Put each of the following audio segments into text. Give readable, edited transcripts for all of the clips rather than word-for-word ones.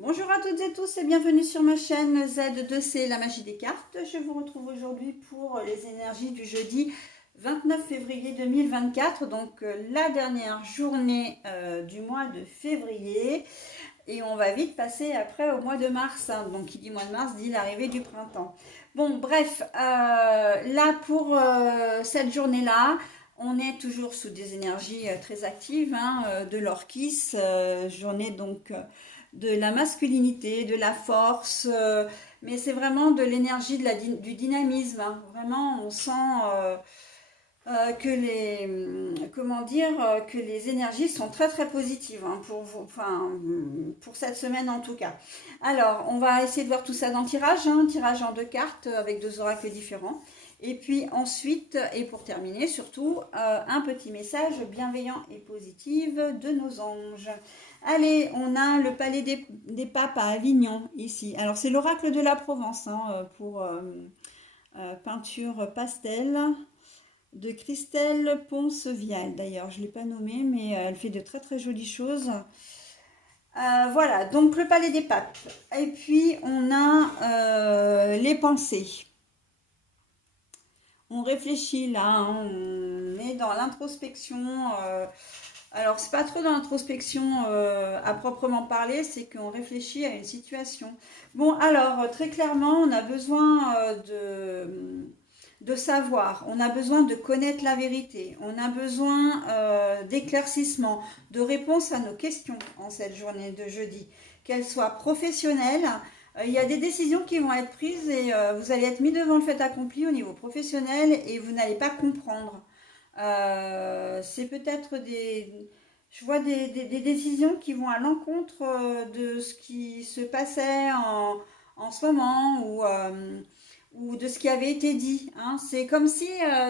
Bonjour à toutes et tous et bienvenue sur ma chaîne Z2C, la magie des cartes. Je vous retrouve aujourd'hui pour les énergies du jeudi 29 février 2024, donc la dernière journée du mois de février. Et on va vite passer après au mois de mars, hein. Donc qui dit mois de mars dit l'arrivée du printemps. Bon, bref, là pour cette journée-là, on est toujours sous des énergies très actives, hein, de l'orchis, journée donc de la masculinité, de la force, mais c'est vraiment de l'énergie, du dynamisme, hein. Vraiment, on sent que comment dire, que les énergies sont très très positives, hein, pour vous, enfin pour cette semaine en tout cas. Alors, on va essayer de voir tout ça dans le tirage, hein, tirage en deux cartes avec deux oracles différents. Et puis ensuite, et pour terminer surtout, un petit message bienveillant et positif de nos anges. Allez, on a le palais des papes à Avignon ici. Alors c'est l'oracle de la Provence, hein, pour peinture pastel de Christelle Poncevial. D'ailleurs, je ne l'ai pas nommée, mais elle fait de très très jolies choses. Voilà, donc le palais des papes. Et puis on a les pensées. On réfléchit là, hein, on est dans l'introspection. Alors, c'est pas trop dans l'introspection à proprement parler, c'est qu'on réfléchit à une situation. Bon, alors, très clairement, on a besoin de savoir, on a besoin de connaître la vérité, on a besoin d'éclaircissement, de réponses à nos questions en cette journée de jeudi, qu'elles soient professionnelles. Il y a des décisions qui vont être prises et vous allez être mis devant le fait accompli au niveau professionnel et vous n'allez pas comprendre. C'est peut-être je vois des décisions qui vont à l'encontre de ce qui se passait en ce moment ou de ce qui avait été dit, hein. C'est comme si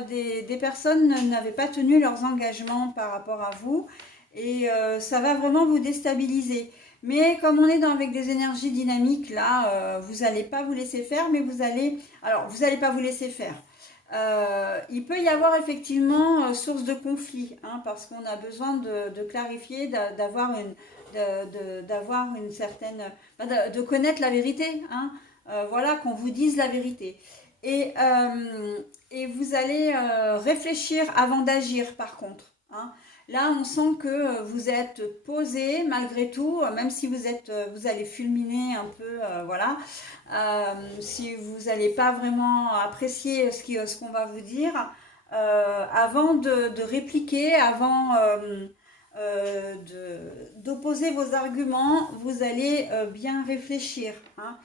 des personnes n'avaient pas tenu leurs engagements par rapport à vous et ça va vraiment vous déstabiliser. Mais comme on est avec des énergies dynamiques, là, vous n'allez pas vous laisser faire, mais vous n'allez pas vous laisser faire. Il peut y avoir effectivement source de conflit, hein, parce qu'on a besoin de clarifier, d'avoir une certaine, de connaître la vérité, hein. Voilà, qu'on vous dise la vérité. Et, euh, et vous allez réfléchir avant d'agir, par contre, hein. Là, on sent que vous êtes posé malgré tout, même si vous allez fulminer un peu, voilà. Si vous n'allez pas vraiment apprécier ce qu'on va vous dire, avant de répliquer, avant d'opposer vos arguments, vous allez bien réfléchir, hein.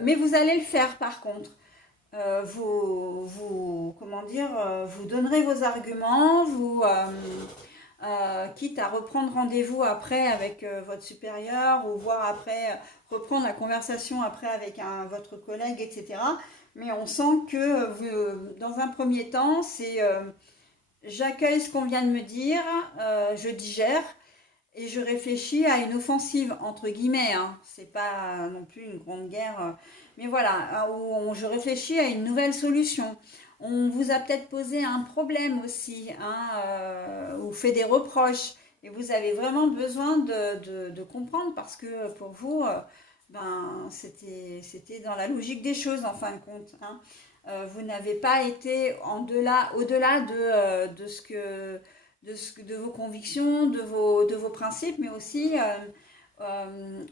Mais vous allez le faire par contre. Comment dire, vous donnerez vos arguments, quitte à reprendre rendez-vous après avec votre supérieur ou voir après, reprendre la conversation après avec votre collègue, etc. Mais on sent que dans un premier temps, c'est j'accueille ce qu'on vient de me dire, je digère et je réfléchis à une offensive, entre guillemets, hein. C'est pas non plus une grande guerre, mais voilà, où je réfléchis à une nouvelle solution. On vous a peut-être posé un problème aussi, hein, ou fait des reproches, et vous avez vraiment besoin de comprendre parce que pour vous, ben, c'était dans la logique des choses en fin de compte, hein. Vous n'avez pas été au-delà de vos convictions, de vos principes, mais aussi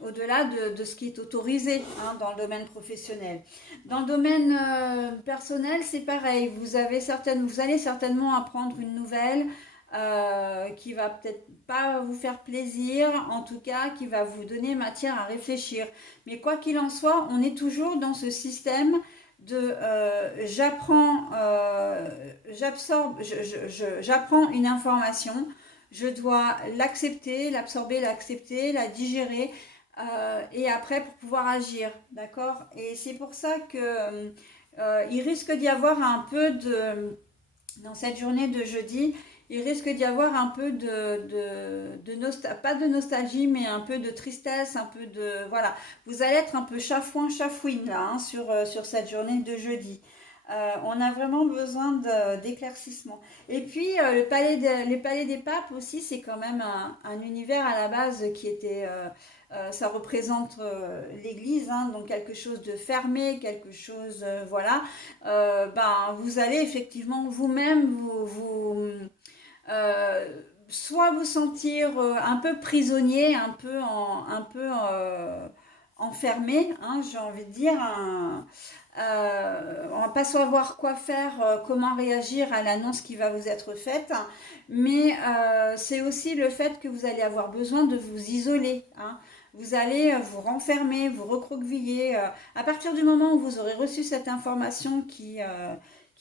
au-delà de ce qui est autorisé, hein, dans le domaine professionnel. Dans le domaine personnel, c'est pareil. Vous allez certainement apprendre une nouvelle qui va peut-être pas vous faire plaisir, en tout cas qui va vous donner matière à réfléchir. Mais quoi qu'il en soit, on est toujours dans ce système de j'apprends une information, je dois l'accepter, l'absorber, l'accepter, la digérer, et après pour pouvoir agir, d'accord? Et c'est pour ça que il risque d'y avoir un peu dans cette journée de jeudi, il risque d'y avoir un peu pas de nostalgie, mais un peu de tristesse, un peu de, voilà. Vous allez être un peu chafouin, chafouine là, hein, sur cette journée de jeudi. On a vraiment besoin d'éclaircissement. Et puis, le palais des papes aussi, c'est quand même un univers à la base qui était... ça représente l'Église, hein, donc quelque chose de fermé, quelque chose, voilà. Ben, vous allez effectivement vous-même euh, soit vous sentir un peu prisonnier, un peu enfermé, hein, j'ai envie de dire. On va pas savoir quoi faire, comment réagir à l'annonce qui va vous être faite, mais c'est aussi le fait que vous allez avoir besoin de vous isoler, hein. Vous allez vous renfermer, vous recroqueviller. À partir du moment où vous aurez reçu cette information qui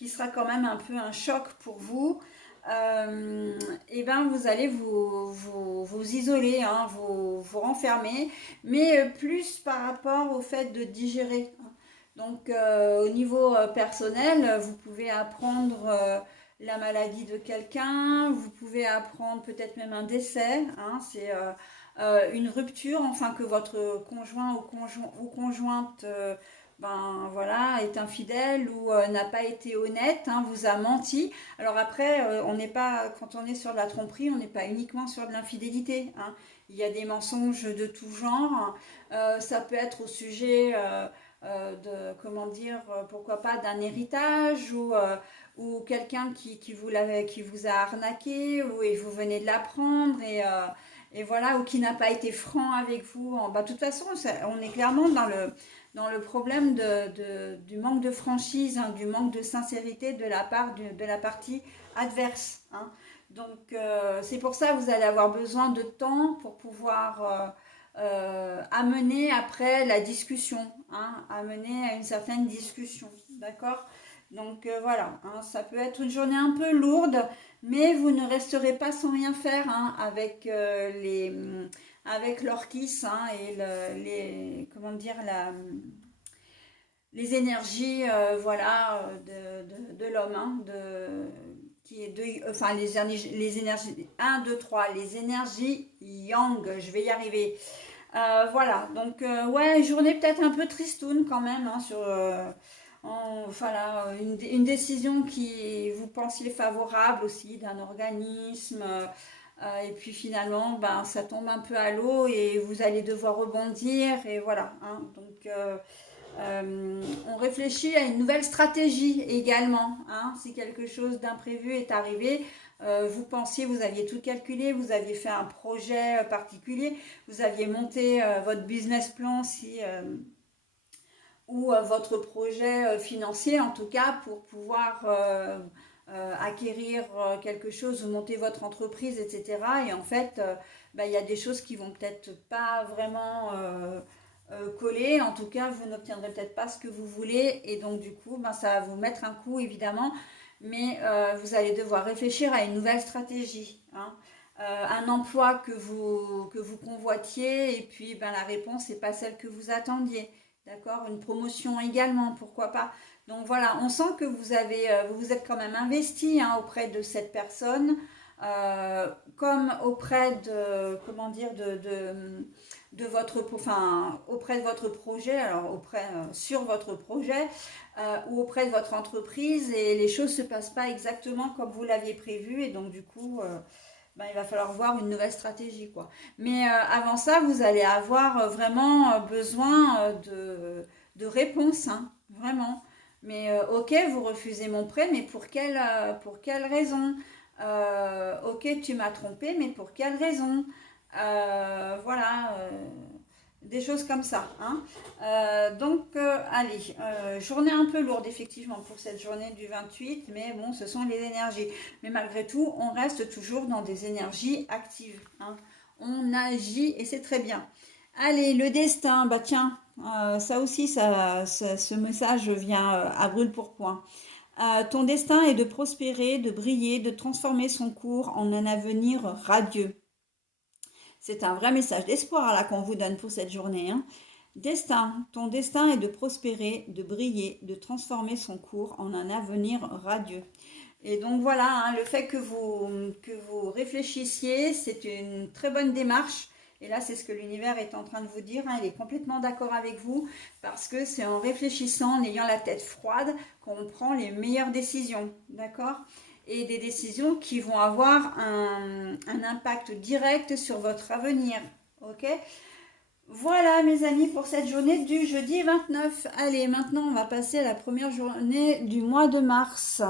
sera quand même un peu un choc pour vous, et ben vous allez vous isoler, hein, vous renfermer, mais plus par rapport au fait de digérer, hein. Donc au niveau personnel, vous pouvez apprendre la maladie de quelqu'un, vous pouvez apprendre peut-être même un décès, hein, c'est une rupture, enfin que votre conjoint ou conjointe ben voilà, est infidèle ou n'a pas été honnête, hein, vous a menti. Alors après, on n'est pas, quand on est sur de la tromperie, on n'est pas uniquement sur de l'infidélité, hein. Il y a des mensonges de tout genre. Ça peut être au sujet de, comment dire, pourquoi pas d'un héritage ou quelqu'un qui vous a arnaqué ou et vous venez de l'apprendre et voilà, ou qui n'a pas été franc avec vous. Bah, de toute façon, on est clairement dans le problème du manque de franchise, hein, du manque de sincérité de la part de la partie adverse, hein. Donc, c'est pour ça que vous allez avoir besoin de temps pour pouvoir amener après la discussion, hein, amener à une certaine discussion, d'accord? Donc voilà, hein, ça peut être une journée un peu lourde, mais vous ne resterez pas sans rien faire, hein, avec l'orchis, hein, et comment dire, les énergies, voilà, de l'homme, hein, qui est enfin les énergies 1, 2, 3, les énergies yang, je vais y arriver. Voilà, donc ouais, journée peut-être un peu tristoun quand même, hein, voilà, une décision qui vous pensiez favorable aussi d'un organisme, et puis finalement, ben, ça tombe un peu à l'eau et vous allez devoir rebondir, et voilà, hein. Donc on réfléchit à une nouvelle stratégie également, hein, si quelque chose d'imprévu est arrivé. Vous pensiez, vous aviez tout calculé, vous aviez fait un projet particulier, vous aviez monté votre business plan ou votre projet financier en tout cas pour pouvoir acquérir quelque chose ou monter votre entreprise, etc. Et en fait, bah, il y a des choses qui vont peut-être pas vraiment coller. En tout cas, vous n'obtiendrez peut-être pas ce que vous voulez. Et donc, du coup, bah, ça va vous mettre un coup, évidemment. Mais vous allez devoir réfléchir à une nouvelle stratégie, hein. Un emploi que vous convoitiez et puis ben, la réponse n'est pas celle que vous attendiez. D'accord, une promotion également, pourquoi pas. Donc voilà, on sent que vous vous êtes quand même investi, hein, auprès de cette personne, comme auprès de, comment dire, de votre, enfin, auprès de votre projet, alors sur votre projet ou auprès de votre entreprise, et les choses se passent pas exactement comme vous l'aviez prévu, et donc du coup, ben, il va falloir voir une nouvelle stratégie, quoi. Mais avant ça, vous allez avoir vraiment besoin de réponses, hein, vraiment. Mais ok, vous refusez mon prêt, mais pour quelle raison? Ok, tu m'as trompé, mais pour quelle raison? Voilà, des choses comme ça, hein. Donc, allez, journée un peu lourde effectivement pour cette journée du 28, mais bon, ce sont les énergies. Mais malgré tout, on reste toujours dans des énergies actives, hein. On agit et c'est très bien. Allez, le destin, bah tiens, ça aussi, ce message vient à brûle-pourpoint. Ton destin est de prospérer, de briller, de transformer son cours en un avenir radieux. C'est un vrai message d'espoir là qu'on vous donne pour cette journée, hein. Destin, ton destin est de prospérer, de briller, de transformer son cours en un avenir radieux. Et donc voilà, hein, le fait que vous réfléchissiez, c'est une très bonne démarche Et là, c'est ce que l'univers est en train de vous dire, hein. Il est complètement d'accord avec vous parce que c'est en réfléchissant, en ayant la tête froide, qu'on prend les meilleures décisions, d'accord? Et des décisions qui vont avoir un impact direct sur votre avenir, ok? Voilà mes amis pour cette journée du jeudi 29. Allez, maintenant on va passer à la première journée du mois de mars.